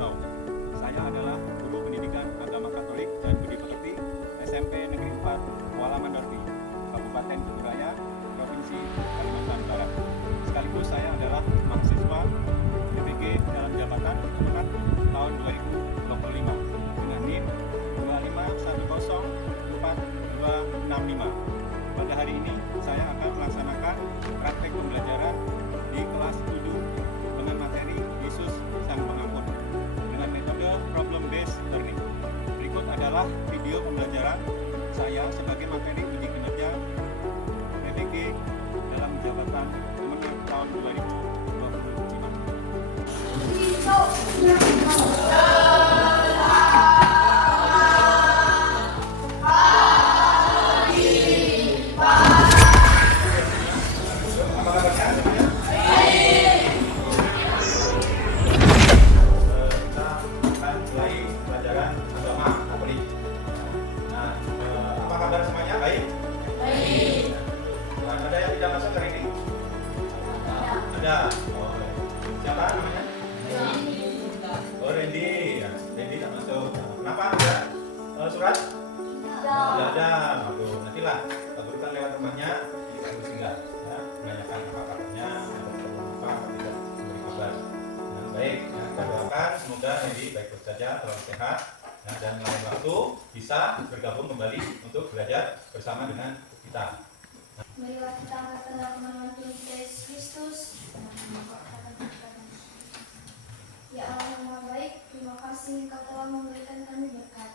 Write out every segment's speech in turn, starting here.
Purau. Saya adalah guru pendidikan agama Katolik dan budi pekerti SMP Negeri 4 Kuala Mandorfi, Kabupaten Kuburaya, Provinsi Kalimantan Barat. Sekaligus saya adalah mahasiswa PPG dalam jabatan Kemenat tahun 2025 dengan NIM 251046265. Pada hari ini saya akan melaksanakan praktek pembelajaran di kelas 7 dengan materi Yesus Sang Pengampun dengan metode problem based learning. Berikut adalah video pembelajaran saya sebagai materi uji kinerja PPG dalam jabatan Kemenat tahun 2025. Ada. Oh, siapa namanya? Oh, Randy. Ya, Randy tak masuk. Kenapa ada surat? Tidak ada. Aduh, nantilah Pak Guru kan lewat temannya kita singgah ya, menanyakan apa kabarnya, apa tidak memberi kabar. Nah, baik, ya, kita doakan semoga Randy baik-baik saja, selalu sehat, ya, dan lain waktu bisa bergabung kembali untuk belajar bersama dengan kita. Marilah kita angkat tangan Tuhan Yesus Kristus. Ya Allah yang Maha Baik, terima kasih Engkau telah memberikan kami berkat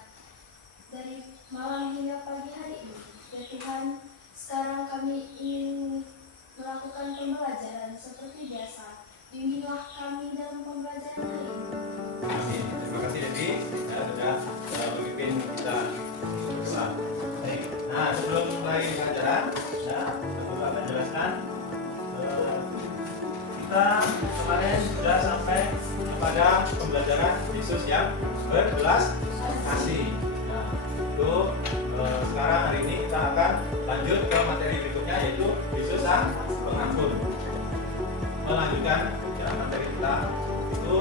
dari malam hingga pagi hari ini. Ya Tuhan, sekarang kami ingin melakukan pembelajaran seperti biasa. Bimbinglah kami dalam pembelajaran hari ini. Terima kasih Devi, ya, sudah memimpin kita bersama. Baik. Nah, sebelum mulai pelajaran, ya, aku akan jelaskan. Kita kemarin sudah sampai pada pembelajaran Yesus yang berbelas kasih. Nah, itu sekarang hari ini kita akan lanjut ke materi berikutnya, yaitu Yesus Sang Pengampun. Melanjutkan ya, materi kita itu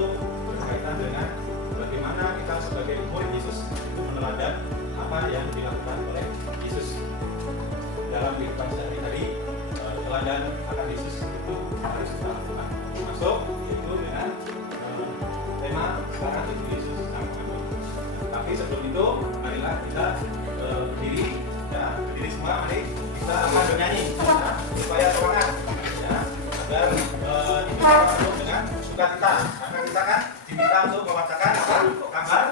berkaitan dengan bagaimana kita sebagai murid Yesus itu meneladan apa yang dilakukan oleh Yesus dalam kehidupan sehari-hari. Teladan akan Yesus itu harus kita lakukan. Masuk itu dengan tema sekarang itu Yesus Sang Pengampun. Tapi sebelum itu, marilah kita berdiri, ya, berdiri semua. Mari kita akan bernyanyi, ya, supaya semangat, ya, agar kita masuk dengan sukacita. Karena kita kan diminta untuk membacakan kabar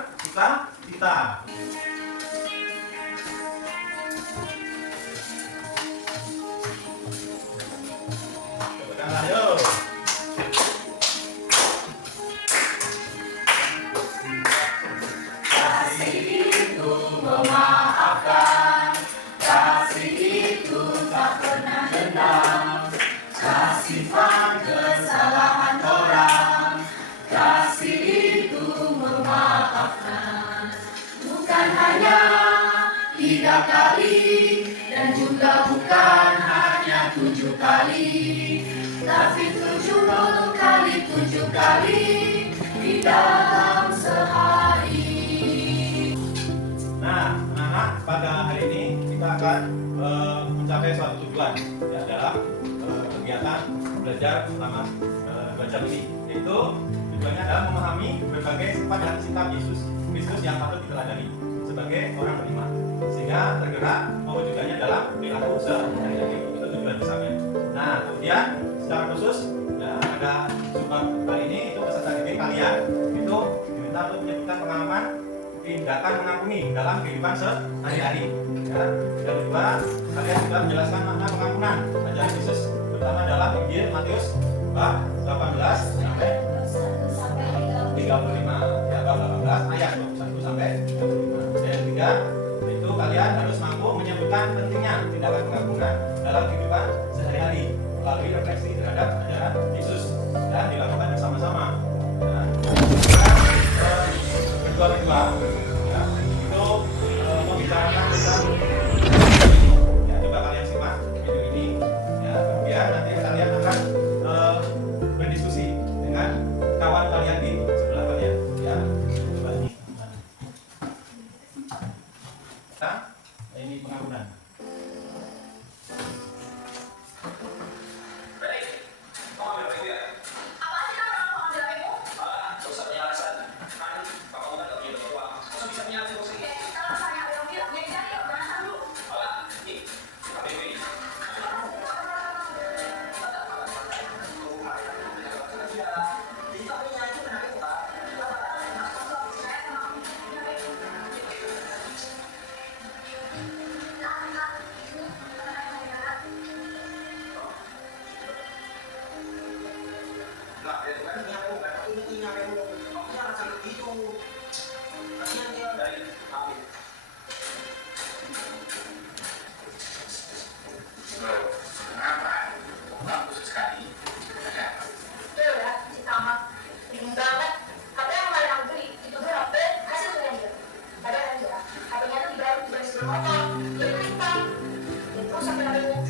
kita. Ayo. Kasih itu memaafkan, kasih itu tak pernah dendam, kasihkan kesalahan orang, kasih itu memaafkan, bukan hanya 3 kali dan juga bukan hanya 7 kali. Tapi 70 kali 7 kali di dalam sehari. Nah, anak-anak, pada hari ini kita akan mencapai suatu tujuan, ya, dalam kegiatan belajar selama 2 jam ini, yaitu tujuannya adalah memahami berbagai sifat dan sikap Yesus Kristus yang patut diteladani sebagai orang beriman, sehingga tergerak mewujudkannya dalam perilaku sehari-hari. Itu tujuan besarnya. Nah, kemudian secara khusus, ya, ada subbab kali ini itu peserta didik kalian itu diminta untuk menyebutkan pengalaman tindakan mengampuni dalam kehidupan sehari-hari. Ya, dan kedua, kalian juga menjelaskan makna pengampunan ajaran Yesus, terutama dalam Injil Matius bab 18 sampai 35. Ya, bab 18 ayat 21 sampai 35. Dan ketiga, itu kalian harus mampu menyebutkan pentingnya tindakan pengampunan dalam kehidupan sehari-hari melalui refleksi terhadap ajaran Yesus dan dilakukan bersama-sama. Ya. Kedua-dua, ya, itu membicarakan tentang, ya, coba kalian simak video ini, ya, kemudian nanti kalian akan berdiskusi dengan kawan kalian di sebelah kalian, ya. Kenapa? Bagus sekali. Ada apa? Itu ya, si tamat. Bingung banget. HP yang kemarin aku beli, itu gue HP hasil punya dia. Ada kan dia? HP-nya tuh dibalik sebelum potong. Jadi lupa. Jadi terus sampai HP-nya.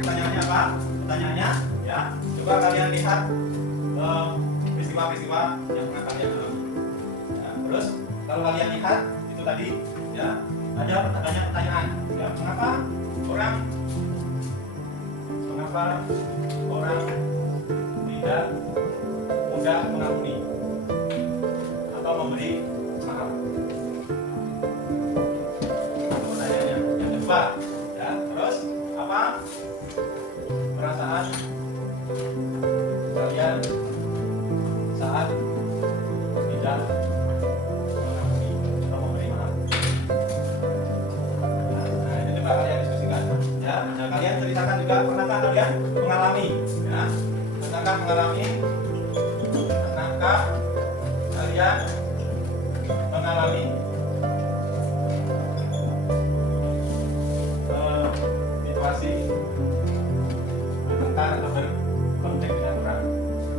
Pertanyaannya apa? Pertanyaannya, ya, coba kalian lihat peristiwa-peristiwa yang pernah kalian alami. Ya, terus kalau kalian lihat itu tadi, ya, ada pertanyaan, ya, mengapa orang tidak mudah mengampuni atau memberi maaf? Itu pertanyaannya. Yang kedua, ya, terus apa perasaan kalian saat tidak mengampuni atau memberi maaf? Nah, itu coba kalian diskusikan, ya. Nah, kalian ceritakan juga pernahkah kalian mengalami, ya, pernahkah kalian mengalami situasi bertengkar atau berkonflik dengan orang,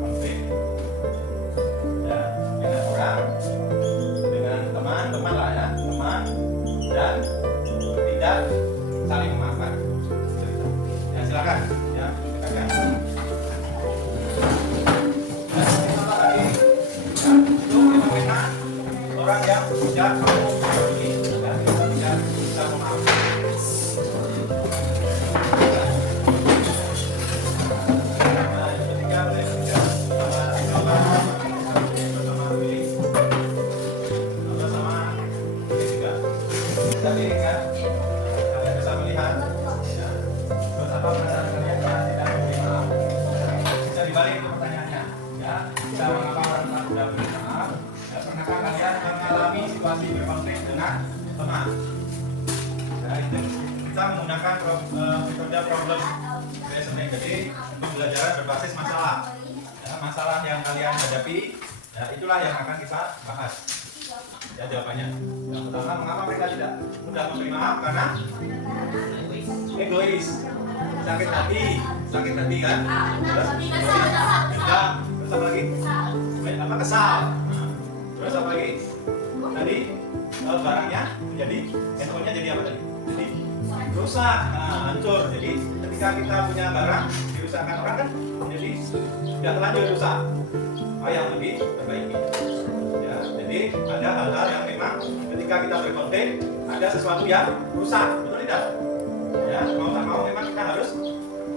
konflik, ya, dengan orang, dengan teman lah, ya, teman, dan tidak saling memaafkan. Ya, silakan, ya, silakan. Itu fenomena orang yang tidak mau mengampuni dan tidak bisa memaafkan. Jadi kan kalian bisa melihat, ya, terus apa perasaan kalian saat tidak memberi maaf? Bisa dibalik itu pertanyaannya, ya. Bisa mengapa orang tidak memberi maaf? Ya, pernahkah kalian mengalami situasi berkonflik dengan teman? Ya, itu kita menggunakan metode problem basement. Jadi pembelajaran berbasis masalah, ya, masalah yang kalian hadapi, ya, itulah yang akan kita bahas. Ya, jawabannya. Yang pertama, mengapa mereka tidak mudah memberi maaf? Karena egois, sakit hati kan? Terus dendam, terus apa lagi? Apa kesal? Terus apa lagi? Tadi barangnya jadi handphonenya jadi apa tadi? Jadi rusak, hancur. Jadi ketika kita punya barang dirusakkan orang kan, jadi sudah terlanjur rusak. Yang lebih perbaiki. Ya, jadi ada hal-hal yang memang ketika kita berkonflik ada sesuatu yang rusak, betul tidak? Ya, mau tak mau memang kita harus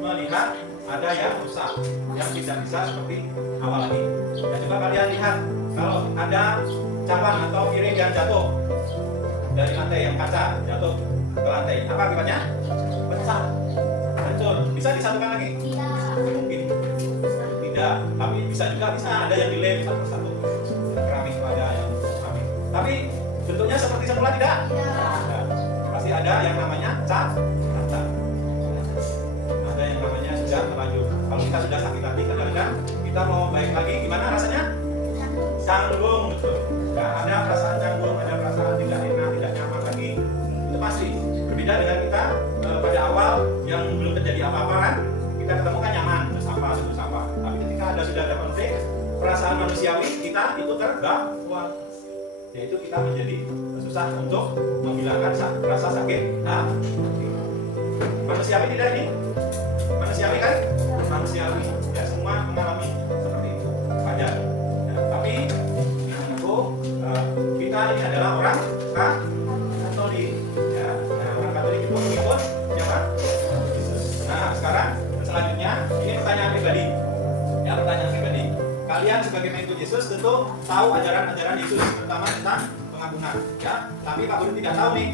melihat ada yang rusak, yang tidak bisa seperti awal lagi. Ya, coba kalian lihat kalau ada cabang atau piring yang jatuh dari lantai, yang kaca jatuh ke lantai, apa akibatnya? Pecah, hancur. Bisa disatukan lagi? Mungkin tidak, tapi bisa ada yang dilem satu-satu. Keramik ada yang keramik. Tapi bentuknya seperti semula tidak? Ya, pasti ada yang namanya cacat. Ada yang namanya sudah terlanjur. Kalau kita sudah sakit hati, kadang-kadang kita mau baik lagi, gimana rasanya? Canggung, betul. Ya, ada perasaan canggung, ada perasaan tidak enak, tidak nyaman lagi. Itu pasti berbeda dengan kita pada awal yang belum terjadi apa-apa kan? Kita ketemu kan nyaman, terus apa. Tapi ketika sudah ada konflik, perasaan manusiawi kita itu terganggu. Yaitu kita menjadi susah untuk menghilangkan rasa sakit hati. Manusiawi tidak ini? Manusiawi kan? Manusiawi. Ya, semua mengalami seperti itu. Wajar. Ya, tapi kita ini adalah orang Katolik. Ya, nah, orang Katolik itu mengikut siapa? Nah, sekarang selanjutnya ini pertanyaan pribadi. Ya, pertanyaan pribadi. Kalian sebagai pengikut Yesus tentu tahu ajaran-ajaran Yesus, terutama tentang pengampunan. Ya, tapi Pak Guru tidak tahu nih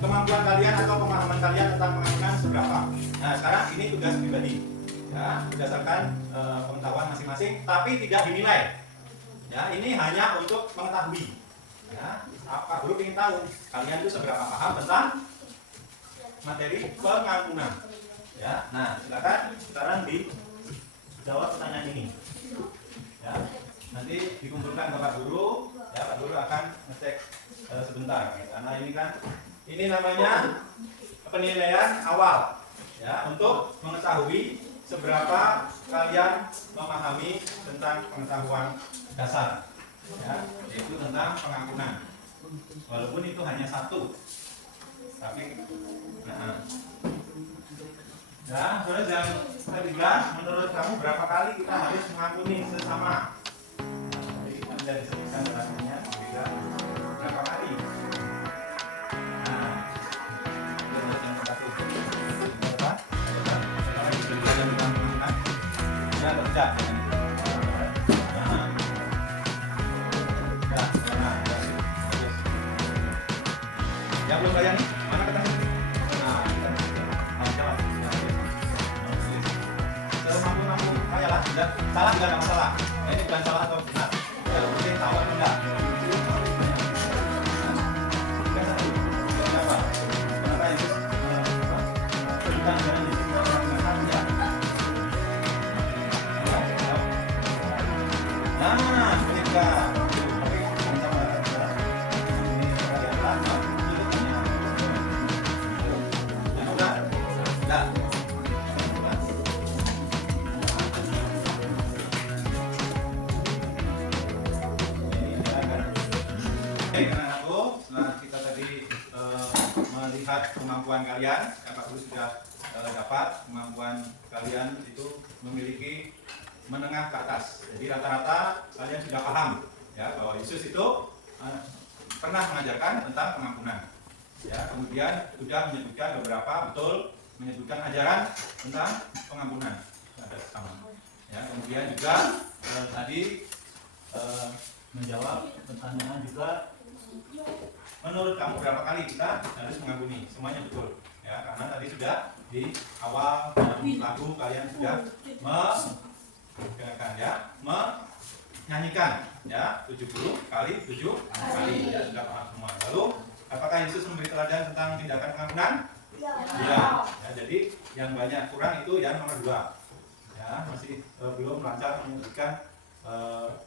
kemampuan kalian atau pemahaman kalian tentang pengampunan seberapa. Nah, sekarang ini tugas pribadi. Ya, berdasarkan pengetahuan masing-masing, tapi tidak dinilai. Ya, ini hanya untuk mengetahui. Ya, Pak Guru ingin tahu kalian itu seberapa paham tentang materi pengampunan. Ya, nah silakan sekarang dijawab pertanyaan ini. Ya, nanti dikumpulkan ke Pak Guru. Ya, Pak Guru akan ngecek sebentar. Karena ini namanya penilaian awal. Ya, untuk mengetahui seberapa kalian memahami tentang pengetahuan dasar, ya, yaitu tentang pengampunan. Walaupun itu hanya satu, tapi ya, soalnya yang ketiga, menurut kamu berapa kali kita harus mengampuni sesama? Jadi kita tidak disebutkan rasanya ketiga berapa kali? Yang belum bayar nih, mana kertasnya? Nah, jawab. Mampu, ayolah, salah tidak ada masalah. Nah, ini bukan salah atau benar. Ya, mungkin tahu atau enggak. Kenapa? Kenapa itu? Bukan dengan nah, ketika setelah kita tadi melihat kemampuan kalian, Pak Guru sudah dapat kemampuan kalian itu memiliki menengah ke atas. Jadi rata-rata kalian sudah paham ya bahwa Yesus itu pernah mengajarkan tentang pengampunan. Ya, kemudian sudah menyebutkan menyebutkan ajaran tentang pengampunan pada sesama. Ya, kemudian juga tadi menjawab pertanyaan juga, menurut kamu berapa kali kita harus mengampuni? Semuanya betul. Ya, karena tadi sudah di awal lagu kalian sudah menyanyikan ya 70 kali 7 kali ya, sudah paham semua. Lalu apakah Yesus memberi teladan tentang tindakan pengampunan? Ya. Ya, jadi yang banyak kurang itu yang nomor 2. Ya, masih belum lancar menyebutkan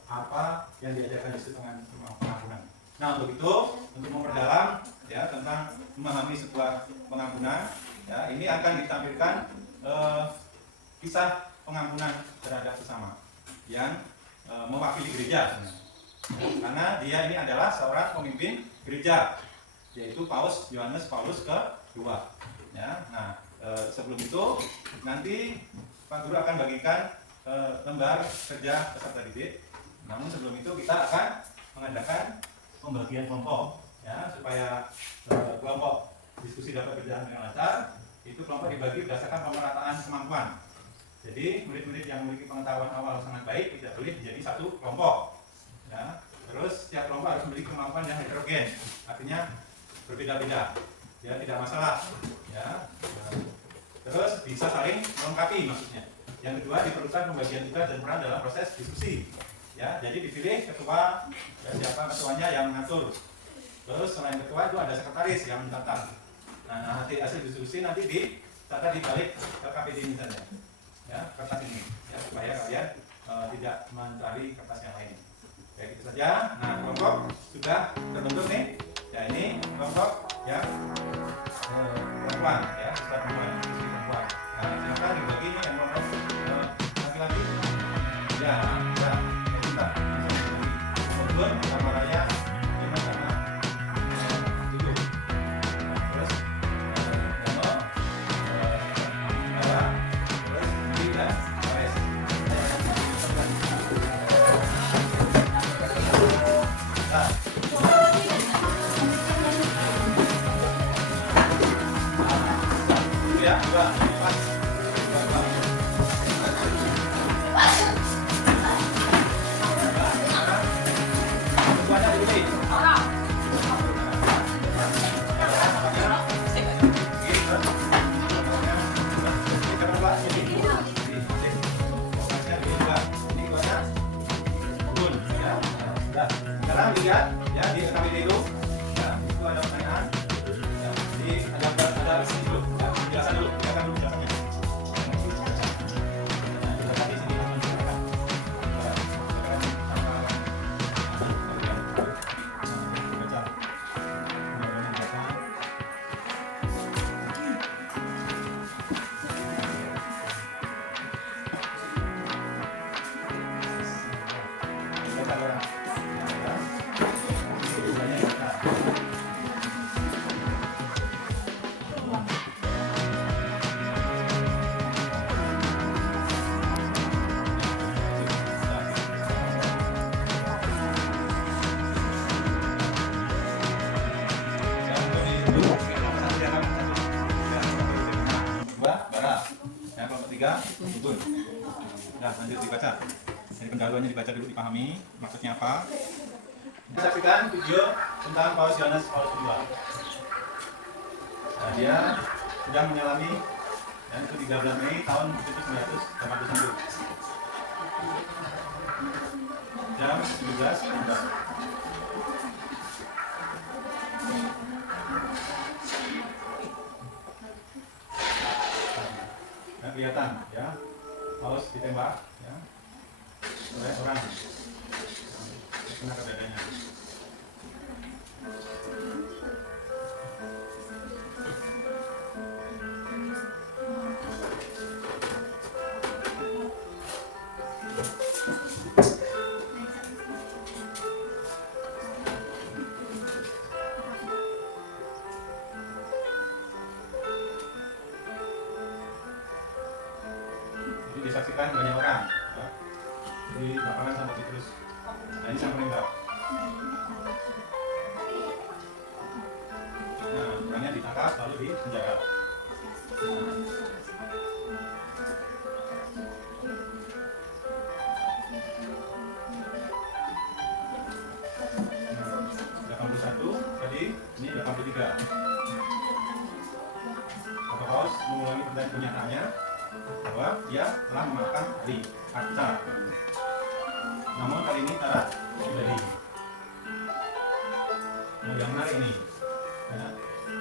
apa yang diajarkan Yesus tentang pengampunan. Nah, untuk itu, untuk memperdalam ya tentang memahami sebuah pengampunan, ya ini akan ditampilkan kisah pengampunan terhadap sesama yang mewakili gereja sebenarnya. Karena dia ini adalah seorang pemimpin gereja, yaitu Paus Yohanes Paulus ke-2. Ya, nah sebelum itu nanti Pak Guru akan bagikan lembar kerja peserta didik. Namun sebelum itu kita akan mengadakan pembagian kelompok, ya supaya kelompok diskusi dapat berjalan dengan lancar. Itu kelompok dibagi berdasarkan pemerataan kemampuan. Jadi murid-murid yang memiliki pengetahuan awal sangat baik tidak boleh menjadi satu kelompok. Ya, terus setiap kelompok harus memiliki kemampuan yang heterogen, artinya berbeda-beda. Ya, tidak masalah. Ya, terus bisa saling melengkapi maksudnya. Yang kedua, diperlukan pembagian tugas dan peran dalam proses diskusi. Ya, jadi dipilih ketua, ya, siapa ketuanya yang mengatur. Terus selain ketua itu ada sekretaris yang mencatat. Nah, nanti hasil diskusi nanti dicatat di balik KPD misalnya. Ya, kertas ini, ya, supaya kalian tidak mencari kertas yang lain. Ya, gitu saja. Nah, kelompok sudah terbentuk nih. Ya, ini kelompok yang perempuan, ya, siswa perempuan. Nah, silakan dibagi yang kelompok laki-laki. Ya, nah. Kemudian sama raya 5 sama 7. Terus Dano Nara, terus Budi dan Ares. Nah, ya, 2, 4. Sekarang lihat ya di KPD itu, ya itu ada pertanyaan, ya, jadi ada dulu, ya, penjelasan dulu, penjelasannya. ketiga Utun. Nah, lanjut dibaca. Jadi pendahuluannya dibaca dulu, dipahami maksudnya apa. Saksikan video tentang Paus Yohanes Paulus II. Nah, dia sudah menyalami dan itu 13 Mei tahun 1981 jam 17.00. Nah, kelihatan ya, Paus ditembak ya oleh orang kena ke dadanya. Disaksikan banyak orang ya. Di lapangan sampai terus. Nah, ini sang penembak. Nah, orangnya ditangkap lalu dipenjara. Nah, 81 tadi, ini 83. Bapak Paus mengulangi pernyataannya bahwa dia telah memaafkan Ali Aksa. Namun kali ini syarat pribadi. Nah, yang menarik ini ya,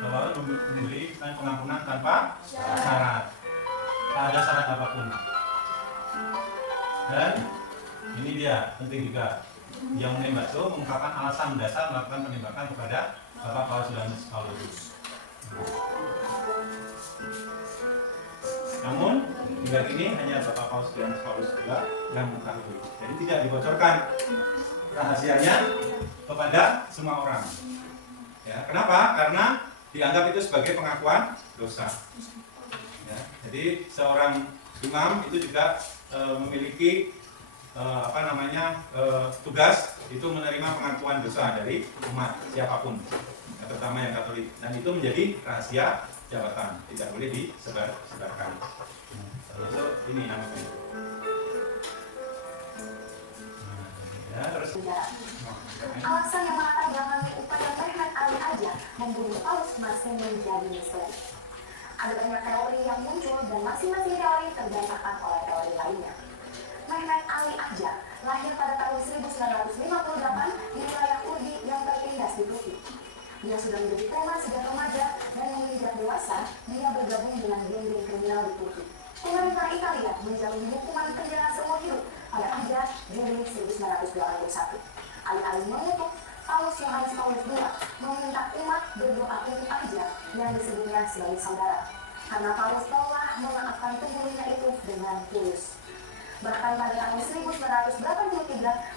bahwa memberi pengampunan tanpa syarat. Tak ada syarat apapun. Dan ini dia penting juga. Yang menembak itu mengungkapkan alasan dasar melakukan penembakan kepada Bapak Paus Yohanes Paulus. Namun hingga kini hanya Bapak Paus Yohanes Paulus II yang mengetahui. Jadi tidak dibocorkan rahasianya kepada semua orang. Ya, kenapa? Karena dianggap itu sebagai pengakuan dosa. Ya, jadi seorang imam itu juga memiliki tugas itu menerima pengakuan dosa dari umat siapapun, ya, terutama yang Katolik. Dan itu menjadi rahasia jabatan, tidak boleh disebarkan. Termasuk ini namanya. Ya, terus. Alasan yang melatar belakangi upaya Mehmet Ali aja membunuh Paus masih menjadi misteri. Ada banyak teori yang muncul dan masing-masing teori terbantahkan oleh teori lainnya. Mehmet Ali Aja lahir pada tahun 1958 di wilayah Urgi yang tertindas di Turki. Dia sudah menjadi preman sejak remaja dan menginjak dewasa, dia bergabung dengan geng-geng kriminal di Turki. Pemerintah Italia menjalani hukuman penjara seumur hidup pada Aja Juli 1981. Alih-alih mengutuk, Paus Yohanes Paulus II meminta umat berdoa untuk Aja yang disebutnya sebagai saudara, karena Paus telah memaafkan pembunuhnya itu dengan tulus. Bahkan pada tahun 1983,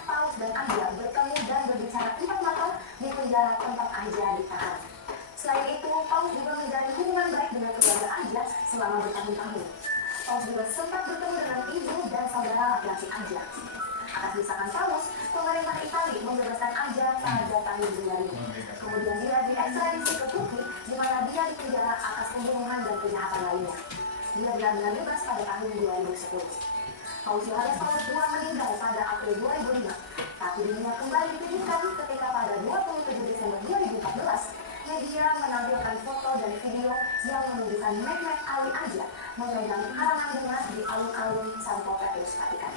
Paus dan Aja bertemu dan berbicara 4 mata di penjara tempat Aja ditahan. Selain itu, Paus juga menjalin hubungan baik dengan keluarga Aja selama bertahun-tahun. Paus juga sempat bertemu dengan ibu dan saudara laki-laki Aja. Atas desakan Paus, pemerintah Italia membebaskan Aja saat datang di Bulgaria. Kemudian dia diekstradisi ke Turki, di mana dia dipenjara atas pembunuhan dan kejahatan lainnya. Dia benar-benar bebas pada tahun 2010. Paus Yohanes Paulus II meninggal pada April 2005, tapi dirinya kembali dipikirkan ketika pada 27 Desember 2014, media menampilkan foto dan video yang menunjukkan Mehmet Ali Aja memegang karangan bunga di alun-alun Santo Petrus, Vatikan.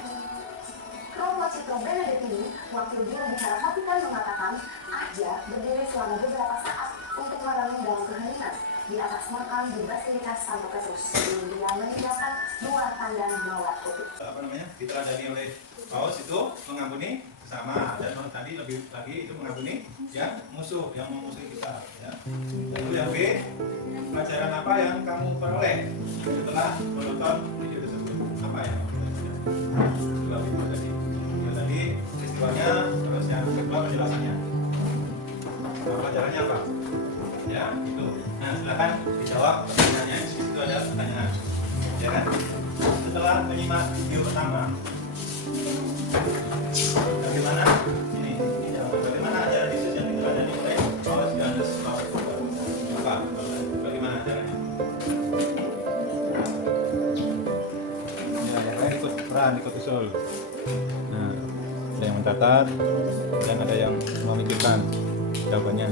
Romo Citro Benedettini, wakil juru bicara Vatikan, mengatakan Aja berdiri selama beberapa saat untuk merenung dalam keheningan di atas makam di Basilika Santo Petrus sebelum dia meninggalkan 2 tanda mawar putih. Diteladani oleh Paus itu mengampuni sesama, dan tadi lebih lagi itu mengampuni yang musuh, yang memusuhi kita. Ya. Lalu yang B, pelajaran apa yang kamu peroleh setelah menonton video tersebut? Apa ya? Dua video tadi. Yang tadi peristiwanya, terus yang kedua penjelasannya. Nah, pelajarannya apa? Ya, itu. Nah, silakan dijawab pertanyaannya. Di situ ada pertanyaan. Ya kan? Setelah menyimak video pertama, bagaimana bagaimana ajaran Yesus yang diteladani oleh Paus Yohanes Paulus II? Bagaimana ajarannya? Silakan ikut usul. Nah, ada yang mencatat dan ada yang memikirkan jawabannya.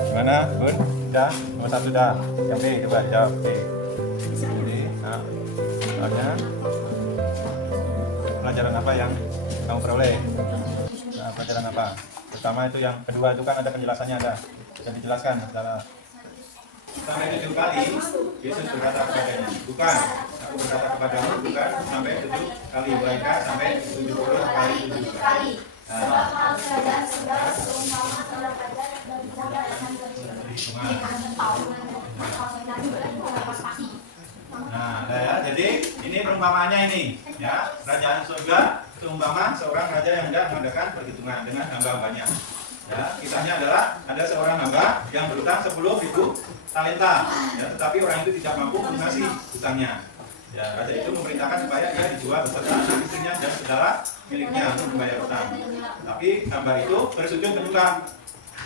Gimana, Bun? Udah? Nomor 1 udah. Yang B, coba jawab. B. Nah, soalnya pelajaran apa yang kamu peroleh? Nah, pelajaran apa? Pertama itu yang kedua itu kan ada penjelasannya, ada. Bisa dijelaskan secara sampai 7 kali Yesus berkata kepadanya, bukan, aku berkata kepadamu, bukan, sampai 7 kali, mereka sampai 70 kali 7 kali. Sebab hal kerajaan segala seumpama terhadap kerajaan dan tidak akan Nah, ada ya. Jadi ini perumpamaannya ini, ya. Kerajaan surga seumpama seorang raja yang hendak mengadakan perhitungan dengan hamba-hambanya. Ya, kisahnya adalah ada seorang hamba yang berutang 10.000 talenta, ya, tetapi orang itu tidak mampu melunasi hutangnya. Ya, raja itu memerintahkan supaya ia dijual beserta istrinya dan saudara miliknya untuk membayar hutang. Tapi hamba itu bersujud menyembah.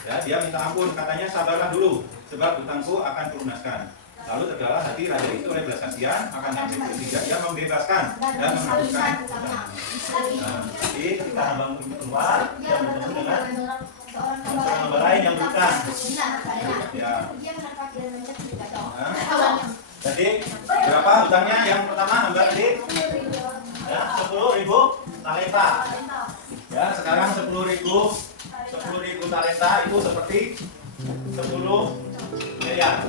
Ya, dia minta ampun, katanya sabarlah dulu, sebab hutangku akan kulunaskan. Lalu tergerak hati raja itu oleh belas kasihan, akan yang ketiga ia membebaskan dan menghapuskan hutang. Nah, jadi kita hamba keluar, dia bertemu dengan seorang hamba lain yang berutang. Ya. Nah, jadi berapa hutangnya yang pertama hamba tadi? Ya, 10.000 talenta. Ya, sekarang 10.000 talenta itu seperti 10 miliar.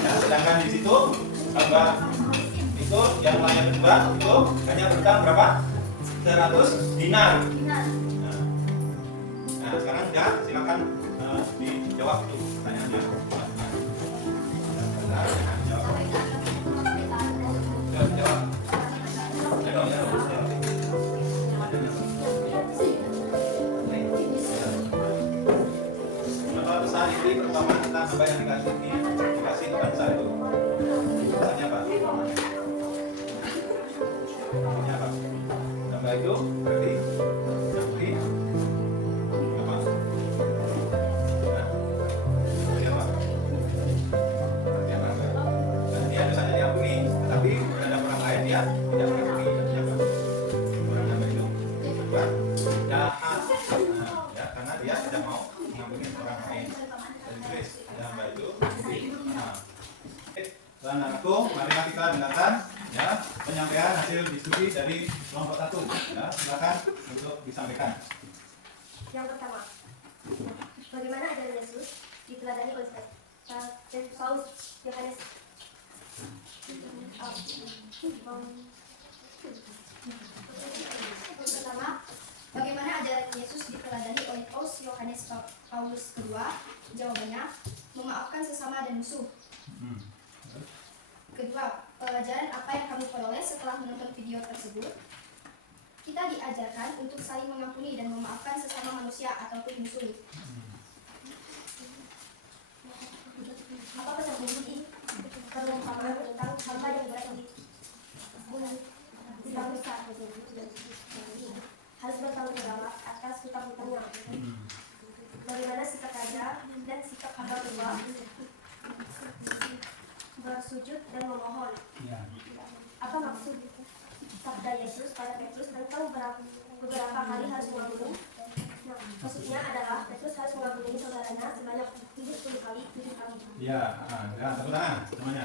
Ya, sedangkan di situ hamba itu yang lainnya kedua itu hanya berutang berapa? 100 dinar. Nah, sekarang sudah silakan dijawab itu pertanyaannya. Jawab. Berapa besar ini pertama tentang hamba yang dikasih bangsa itu? Besarnya apa? Artinya apa? Hamba itu berarti apa? Berarti apa? Berarti apa? Dan dia dosanya diampuni, tetapi terhadap orang lain dia tidak mengampuni. Artinya apa? Orang hamba itu berbuat jahat, ya, karena dia tidak mau mengampuni orang lain. Dan tulis hamba itu. Dan aku, marilah kita dengarkan ya penyampaian hasil diskusi dari kelompok 1. Ya, silakan untuk disampaikan. Yang pertama, bagaimana ajaran Yesus diteladani oleh Paulus, Yohanes? Pertama, bagaimana ajaran Yesus diteladani oleh Paulus, Yohanes, Paulus kedua? Jawabannya, memaafkan sesama dan musuh. Kedua, pelajaran apa yang kami peroleh setelah menonton video tersebut? Kita diajarkan untuk saling mengampuni dan memaafkan sesama manusia ataupun musuh. Apa pesan ini? Perumpamaan tentang hamba yang bertanggung harus bertanggung jawab atas hutang-hutangnya. Bagaimana sikap raja dan sikap hamba tua? Bersujud dan memohon. Apa maksud sabda Yesus pada Petrus tentang beberapa kali harus mengampuni? Nah, maksudnya adalah Petrus harus mengampuni saudaranya sebanyak 70 kali 7 kali. Ya, tepuk tangan semuanya.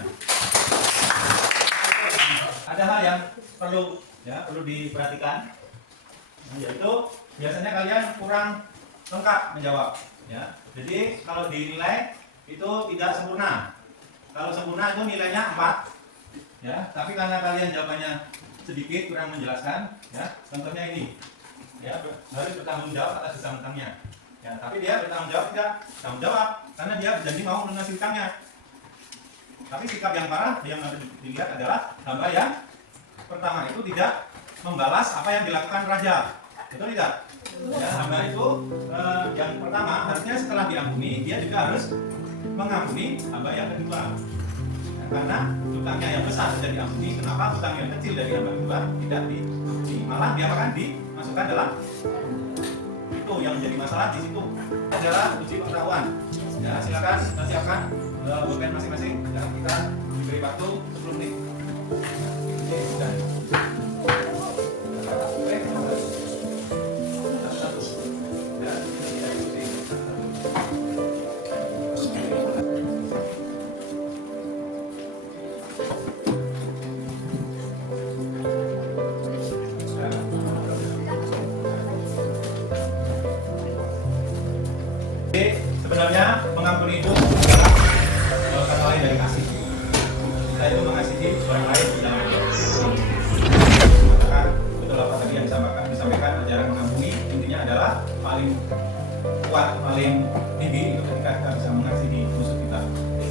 Ada hal yang perlu diperhatikan, yaitu biasanya kalian kurang lengkap menjawab. Ya, jadi kalau dinilai itu tidak sempurna. Kalau sempurna itu nilainya 4, ya. Tapi karena kalian jawabannya sedikit kurang menjelaskan, ya. Contohnya ini, ya, harus bertanggung jawab atas hutang-hutangnya. Ya, tapi dia bertanggung jawab tidak bertanggung jawab karena dia berjanji mau melunasi hutangnya. Tapi sikap yang parah yang harus dilihat adalah hamba yang pertama itu tidak membalas apa yang dilakukan raja. Betul tidak? Ya, hamba itu yang pertama harusnya setelah diampuni dia juga harus mengampuni hamba yang kedua. Ya, karena hutangnya yang besar sudah diampuni, kenapa hutang yang kecil dari hamba kedua tidak diampuni? Malah dia akan dimasukkan dalam itu yang menjadi masalah di situ adalah uji pengetahuan. Ya, silakan kita siapkan pulpen masing-masing. Dan kita diberi waktu 10 menit. Oke, sudah. Oke, satu. Ya, kita ikuti. Jadi, sebenarnya mengampuni itu adalah kata lain dari kasih. Kita itu mengasihi orang lain dengan mengatakan betul apa tadi yang disampaikan ajaran mengampuni intinya adalah paling kuat, paling tinggi itu ketika kita bisa mengasihi musuh kita,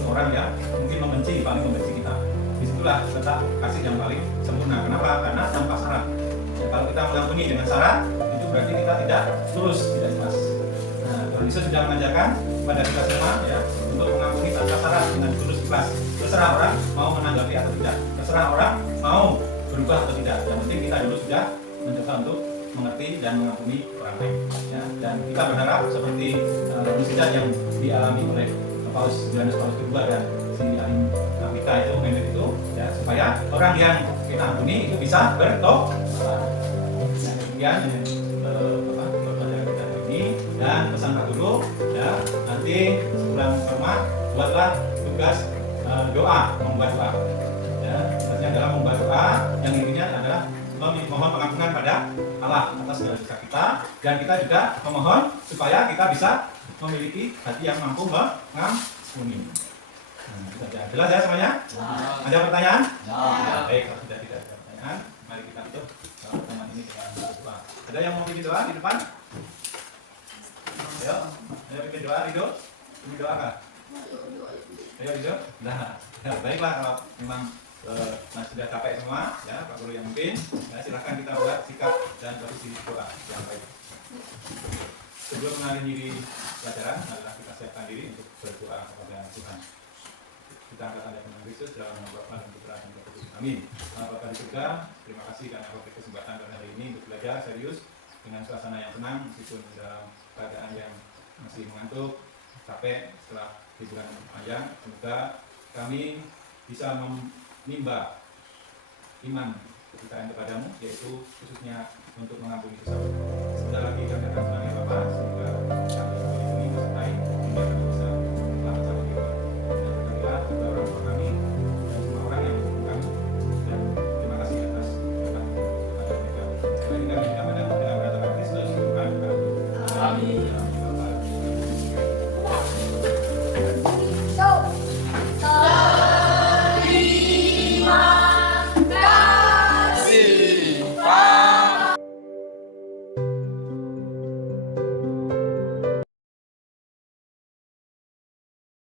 orang yang mungkin paling membenci kita. Disitulah letak kasih yang paling sempurna. Kenapa? Karena tanpa syarat. Ya, kalau kita mengampuni dengan syarat itu berarti kita tidak tulus, tidak ikhlas. Tuhan Yesus sudah mengajarkan kepada kita semua ya untuk mengampuni tanpa syarat dengan tulus ikhlas. Terserah orang mau menanggapi atau tidak, terserah orang mau berubah atau tidak. Yang penting kita dulu sudah mencoba untuk mengerti dan mengampuni orang lain. Ya, dan kita berharap seperti mukjizat yang dialami oleh Yohanes Paulus II dan si Alim Afrika itu, Mendel itu, ya supaya orang yang kita ampuni itu bisa bertobat. Nah, demikian kita ini dan pesan Pak Guru ya nanti sebulan pertama buatlah tugas doa, membuat doa ya, tugasnya adalah membuat doa yang intinya adalah memohon pengampunan pada Allah atas segala dosa kita, dan kita juga memohon supaya kita bisa memiliki hati yang mampu mengampuni. Nah, jelas ya semuanya? Ada pertanyaan? Baik, kalau sudah tidak ada pertanyaan, mari kita tutup pertemuan ini dengan doa. Ada yang mau bikin doa di depan? Ayo, ayo bikin doa, Rido. Bikin doa kah? Ayo Rido. Nah, ya, baiklah kalau memang sudah capek semua, ya Pak Guru yang memimpin, ya, silahkan kita buat sikap dan posisi doa yang baik. Sebelum mengakhiri pelajaran, adalah kita siapkan diri untuk berdoa kepada Tuhan. Kita angkat tanda tangan Kristus dalam nama Bapa dan Putra dan Roh Kudus. Amin. Bapa di surga, terima kasih karena kau beri kesempatan pada hari ini untuk belajar serius dengan suasana yang tenang meskipun dalam keadaan yang masih mengantuk, capek setelah liburan panjang. Semoga kami bisa menimba iman kepercayaan kepadamu, yaitu khususnya untuk mengampuni dosa. Sebentar lagi kami akan melayani Bapa. Semoga